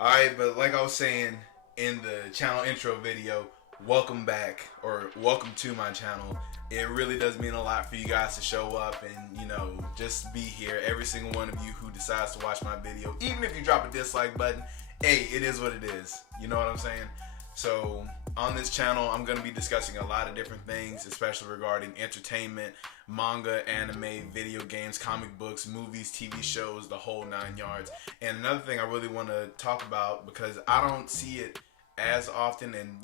Alright, but like I was saying in the channel intro video, welcome back or welcome to my channel. It really does mean a lot for you guys to show up and, just be here. Every single one of you who decides to watch my video, even if you drop a dislike button, hey, it is what it is. You know what I'm saying? So on this channel, I'm going to be discussing a lot of different things, especially regarding entertainment, manga, anime, video games, comic books, movies, TV shows, the whole 9 yards. And another thing I really want to talk about, because I don't see it as often, and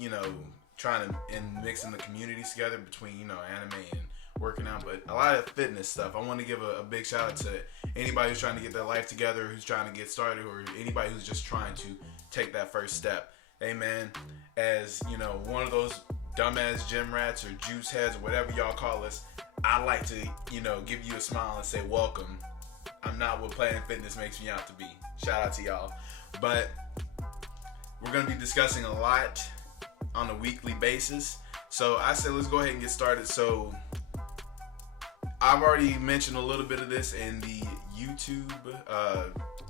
trying to mixing the communities together between anime and working out, but a lot of fitness stuff. I want to give a big shout out to anybody who's trying to get their life together, who's trying to get started, or anybody who's just trying to take that first step. Hey man, as one of those dumbass gym rats or juice heads or whatever y'all call us, I like to give you a smile and say welcome. I'm not what playing fitness makes me out to be. Shout out to y'all. But we're gonna be discussing a lot on a weekly basis, so I said let's go ahead and get started. So I've already mentioned a little bit of this in the YouTube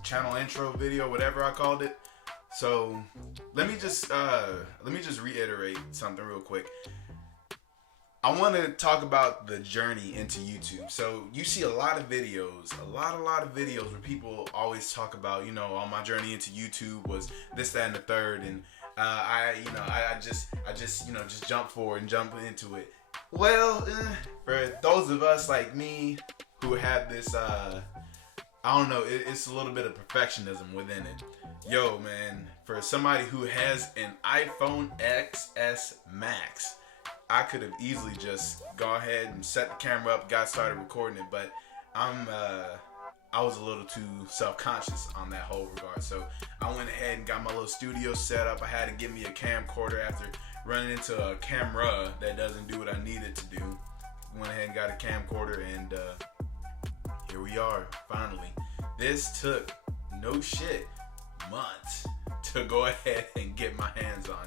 channel intro video, whatever I called it. So let me just reiterate something real quick. I want to talk about the journey into YouTube. So you see a lot of videos, a lot of videos where people always talk about, on my journey into YouTube was this, that, and the third, and I just jump forward and jump into it. Well, for those of us like me who have this, I don't know, it's a little bit of perfectionism within it. Yo, man, for somebody who has an iPhone XS Max, I could have easily just gone ahead and set the camera up, got started recording it, but I was a little too self-conscious on that whole regard. So I went ahead and got my little studio set up. I had to get me a camcorder after running into a camera that doesn't do what I needed to do. Went ahead and got a camcorder, and here we are, finally. This took, no shit, months to go ahead and get my hands on,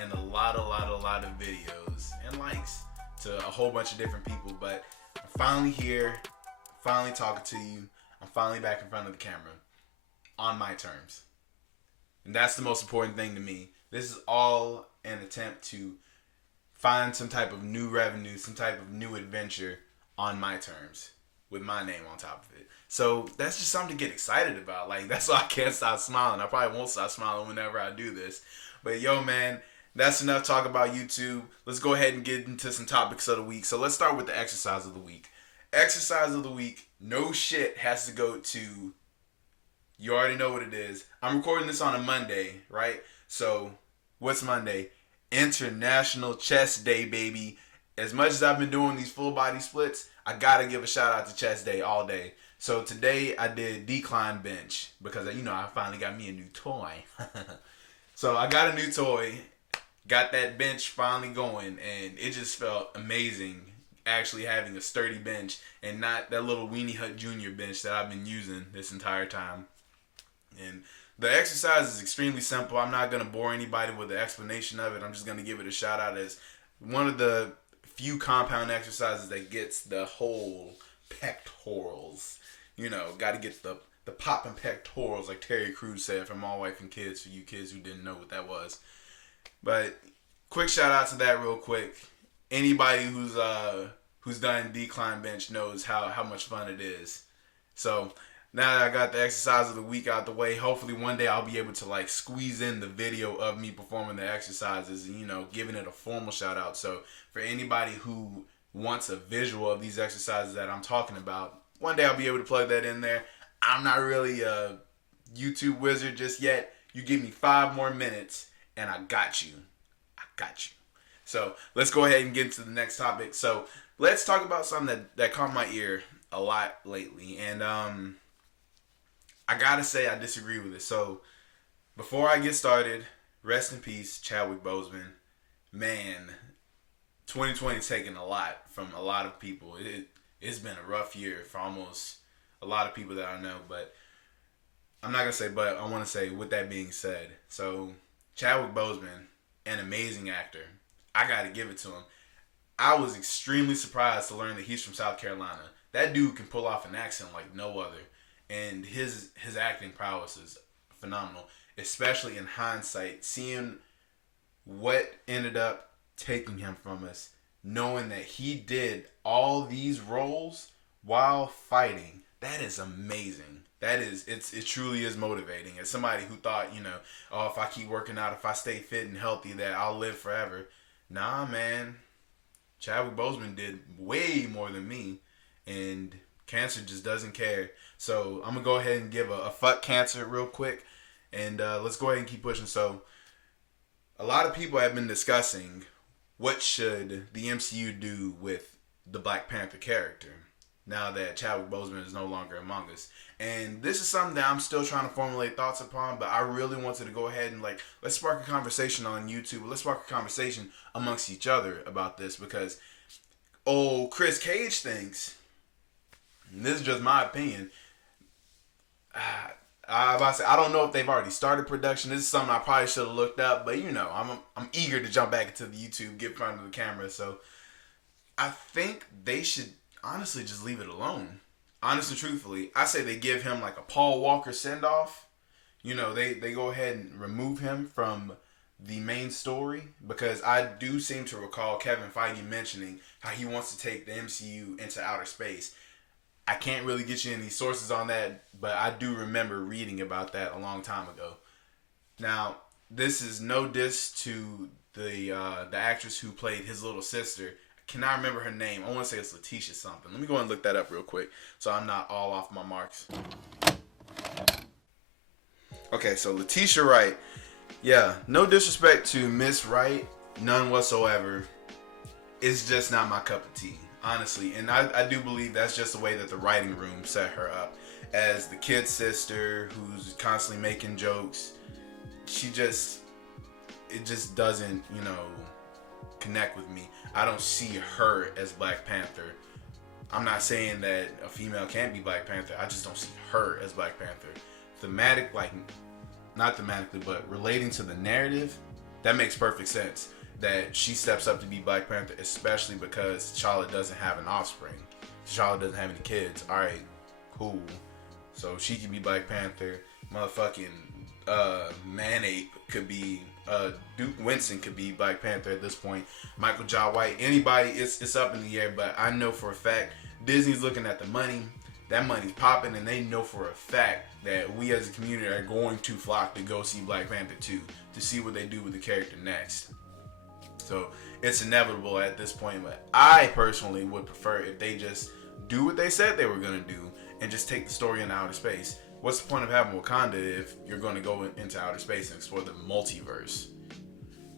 and a lot of videos and likes to a whole bunch of different people. But I'm finally here, finally talking to you. I'm finally back in front of the camera on my terms, and that's the most important thing to me. This is all an attempt to find some type of new revenue, some type of new adventure on my terms, with my name on top of it. So that's just something to get excited about. Like, that's why I can't stop smiling. I probably won't stop smiling whenever I do this. But yo, man, that's enough talk about YouTube. Let's go ahead and get into some topics of the week. So let's start with the exercise of the week. Exercise of the week, no shit, has to go to, you already know what it is. I'm recording this on a Monday, right? So what's Monday? International Chest Day, baby. As much as I've been doing these full body splits, I gotta give a shout out to Chest Day all day. So today I did decline bench because I finally got me a new toy. So I got a new toy, got that bench finally going, and it just felt amazing actually having a sturdy bench and not that little Weenie Hut Jr. bench that I've been using this entire time. And the exercise is extremely simple. I'm not going to bore anybody with the explanation of it. I'm just going to give it a shout out as one of the few compound exercises that gets the whole pectorals. Got to get the popping pectorals, like Terry Crews said from All Wife and Kids, for you kids who didn't know what that was. But quick shout out to that real quick. Anybody who's done decline bench knows how much fun it is. So now that I got the exercise of the week out the way, hopefully one day I'll be able to squeeze in the video of me performing the exercises and giving it a formal shout out. So for anybody who wants a visual of these exercises that I'm talking about, one day I'll be able to plug that in there. I'm not really a YouTube wizard just yet. You give me 5 more minutes and I got you. So let's go ahead and get into the next topic. So let's talk about something that caught my ear a lot lately. And I gotta say I disagree with it. So before I get started, rest in peace, Chadwick Boseman. Man, 2020 taken a lot from a lot of people. It's been a rough year for almost a lot of people that I know. But I'm not gonna say but. I want to say, with that being said, so Chadwick Boseman, an amazing actor. I gotta give it to him. I was extremely surprised to learn that he's from South Carolina. That dude can pull off an accent like no other, and his acting prowess is phenomenal. especially in hindsight, seeing what ended up taking him from us, knowing that he did all these roles while fighting. That is amazing. It truly is motivating. As somebody who thought, oh, if I keep working out, if I stay fit and healthy, that I'll live forever. Nah, man. Chadwick Boseman did way more than me, and cancer just doesn't care. So I'm gonna go ahead and give a fuck cancer real quick, and let's go ahead and keep pushing. So a lot of people have been discussing what should the MCU do with the Black Panther character now that Chadwick Boseman is no longer among us. And this is something that I'm still trying to formulate thoughts upon, but I really wanted to go ahead and let's spark a conversation on YouTube. Let's spark a conversation amongst each other about this, because Chris Cage thinks, and this is just my opinion, I don't know if they've already started production. This is something I probably should have looked up, but I'm eager to jump back into the YouTube, get in front of the camera. So I think they should honestly just leave it alone. Honestly, truthfully, I say they give him like a Paul Walker send off. They go ahead and remove him from the main story, because I do seem to recall Kevin Feige mentioning how he wants to take the MCU into outer space. I can't really get you any sources on that, but I do remember reading about that a long time ago. Now, this is no diss to the actress who played his little sister. I cannot remember her name. I want to say it's Letitia something. Let me go and look that up real quick, so I'm not all off my marks. Okay, so Letitia Wright. Yeah, no disrespect to Miss Wright, none whatsoever. It's just not my cup of tea, honestly. And I do believe that's just the way that the writing room set her up. As the kid sister who's constantly making jokes, it just doesn't, connect with me. I don't see her as Black Panther. I'm not saying that a female can't be Black Panther. I just don't see her as Black Panther. Not thematically, but relating to the narrative, that makes perfect sense. That she steps up to be Black Panther, especially because T'Challa doesn't have an offspring. T'Challa doesn't have any kids. Alright, cool. So she can be Black Panther. Motherfucking Manape could be, Duke Winston could be Black Panther at this point. Michael Jai White, anybody, it's up in the air, but I know for a fact Disney's looking at the money. That money's popping, and they know for a fact that we as a community are going to flock to go see Black Panther 2 to see what they do with the character next. So it's inevitable at this point, but I personally would prefer if they just do what they said they were going to do and just take the story into outer space. What's the point of having Wakanda if you're going to go into outer space and explore the multiverse?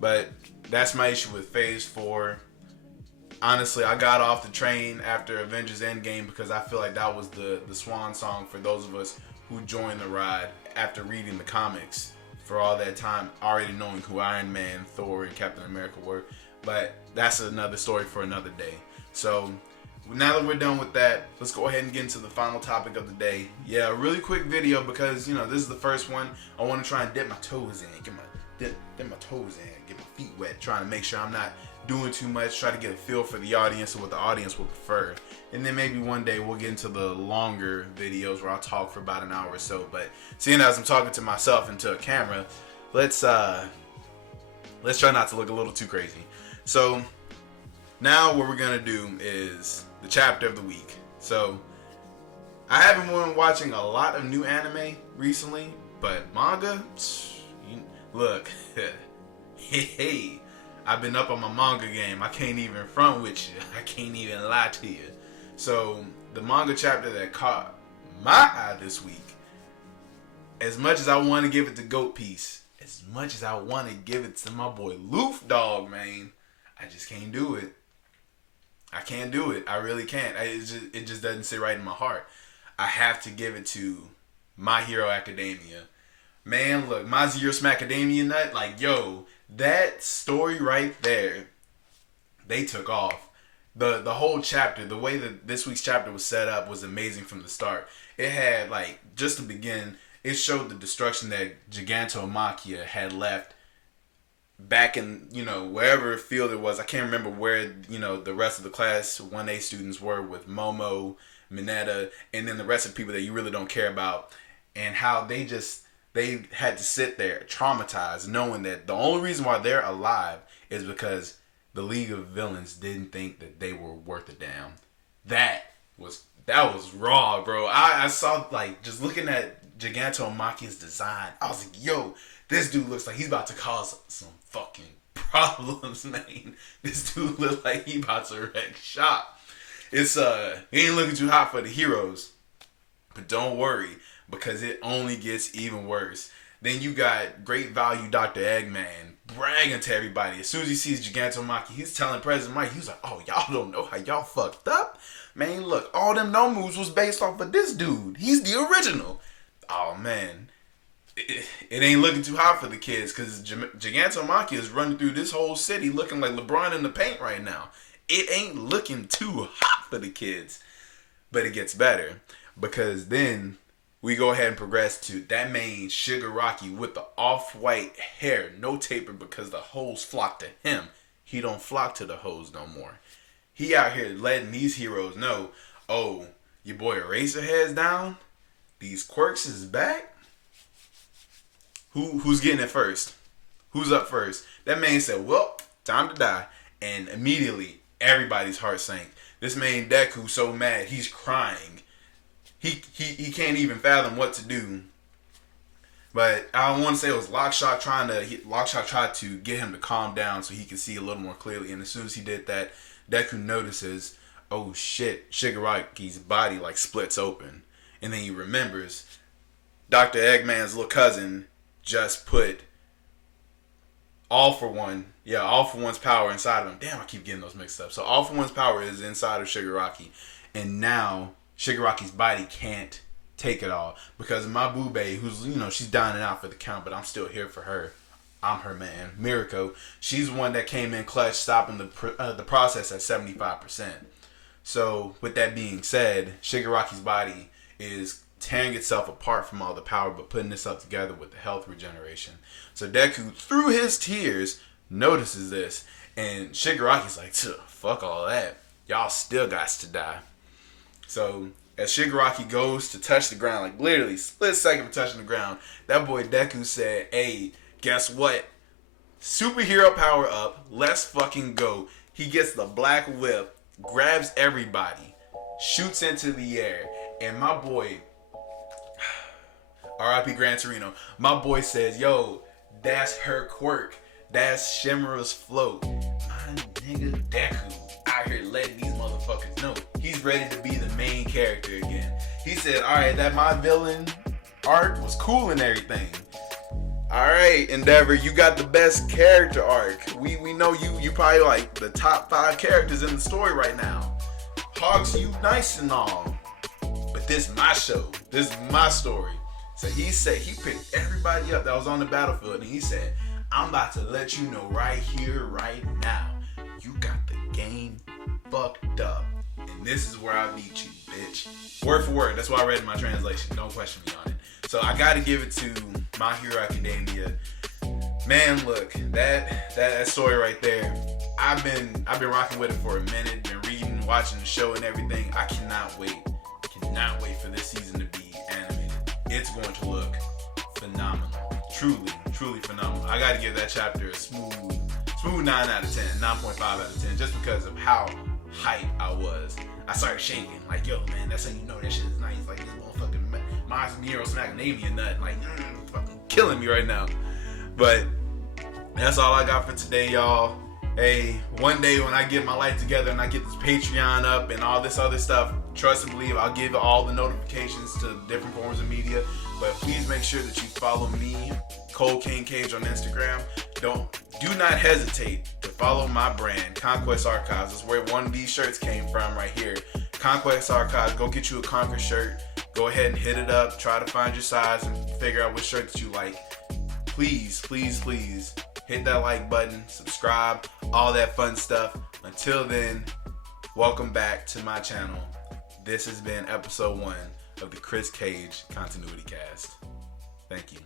But that's my issue with Phase 4. Honestly, I got off the train after Avengers Endgame because I feel like that was the swan song for those of us who joined the ride after reading the comics for all that time, already knowing who Iron Man, Thor, and Captain America were. But that's another story for another day. So now that we're done with that, let's go ahead and get into the final topic of the day. Yeah, a really quick video because, this is the first one. I want to try and dip my toes in, get my toes in, get my feet wet, trying to make sure I'm not doing too much, try to get a feel for the audience and what the audience will prefer. And then maybe one day we'll get into the longer videos where I'll talk for about an hour or so. But seeing as I'm talking to myself into a camera, let's try not to look a little too crazy. So now what we're gonna do is the chapter of the week. So I haven't been watching a lot of new anime recently, but manga, look, hey, I've been up on my manga game. I can't even front with you. I can't even lie to you. So the manga chapter that caught my eye this week, as much as I want to give it to Goat Piece, as much as I want to give it to my boy Loof Dog, man, I just can't do it. I can't do it. I really can't. It just doesn't sit right in my heart. I have to give it to My Hero Academia. Man, look, My Zero Smackademia Nut, that story right there, they took off. The whole chapter, the way that this week's chapter was set up was amazing from the start. It had, just to begin, it showed the destruction that Gigantomachia had left back in, wherever field it was. I can't remember where, the rest of the class 1A students were with Momo, Mineta, and then the rest of the people that you really don't care about, and how they they had to sit there traumatized, knowing that the only reason why they're alive is because the League of Villains didn't think that they were worth a damn. That was raw, bro. I saw, like, just looking at Gigantomachia's design, I was like, yo, this dude looks like he's about to cause some fucking problems, man. This dude looks like he about to wreck shop. It's he ain't looking too hot for the heroes. But don't worry, because it only gets even worse. Then you got great value Dr. Eggman bragging to everybody. As soon as he sees Gigantomachia, he's telling President Mike, he's like, oh, y'all don't know how y'all fucked up? Man, look, all them no moves was based off of this dude. He's the original. Oh, man. It ain't looking too hot for the kids, because Gigantomachia is running through this whole city looking like LeBron in the paint right now. It ain't looking too hot for the kids. But it gets better, because then we go ahead and progress to that main Shigaraki with the off-white hair, no taper, because the hoes flock to him. He don't flock to the hoes no more. He out here letting these heroes know, oh, your boy Eraserhead's down? These quirks is back? Who's getting it first? Who's up first? That man said, well, time to die. And immediately, everybody's heart sank. This man Deku's so mad, he's crying. He can't even fathom what to do. But I don't want to say it was Lockshot tried to get him to calm down so he could see a little more clearly. And as soon as he did that, Deku notices, oh shit, Shigaraki's body like splits open. And then he remembers Dr. Eggman's little cousin just put All For One's power inside of him. Damn, I keep getting those mixed up. So All For One's power is inside of Shigaraki. And now Shigaraki's body can't take it all. Because my boo bae, who's, she's dining out for the count, but I'm still here for her. I'm her man. Miriko, she's the one that came in clutch, stopping the process at 75%. So, with that being said, Shigaraki's body is tearing itself apart from all the power, but putting itself together with the health regeneration. So Deku, through his tears, notices this, and Shigaraki's like, fuck all that. Y'all still got to die. So, as Shigaraki goes to touch the ground, like literally split second of touching the ground, that boy Deku said, hey, guess what? Superhero power up, let's fucking go. He gets the black whip, grabs everybody, shoots into the air, and my boy, R.I.P. Gran Torino, my boy says, yo, that's her quirk. That's Shimura's float. My nigga Deku out here letting these motherfuckers know he's ready to be the main character again. He said, alright, that my villain arc was cool and everything. Alright, Endeavor, you got the best character arc. We know you probably like the top 5 characters in the story right now. Hawks, you nice and all. But this is my show. This is my story. So he said, he picked everybody up that was on the battlefield, and he said, I'm about to let you know right here, right now, you got the game fucked up. And this is where I beat you, bitch. Word for word. That's why I read in my translation. Don't question me on it. So I gotta give it to My Hero Academia. Man, look, that story right there, I've been rocking with it for a minute, been reading, watching the show and everything. I cannot wait for this season to be animated. It's going to look phenomenal. Truly phenomenal. I gotta give that chapter a smooth 9 out of 10, 9.5 out of 10, just because of how hype I was. I started shaking, like, yo, man, that's how you know that shit is nice. Like, this motherfucking My Hero Macadamia nut, like, fucking killing me right now. But that's all I got for today, y'all. Hey, one day when I get my life together and I get this Patreon up and all this other stuff, trust and believe I'll give all the notifications to different forms of media. But please make sure that you follow me, Cole King Cage, on Instagram. Do not hesitate to follow my brand, Conquest Archives. That's where one of these shirts came from right here. Conquest Archives. Go get you a Conquer shirt. Go ahead and hit it up. Try to find your size and figure out which shirt that you like. Please hit that like button, subscribe, all that fun stuff. Until then, welcome back to my channel. This has been episode 1 of the Chris Cage Continuity Cast. Thank you.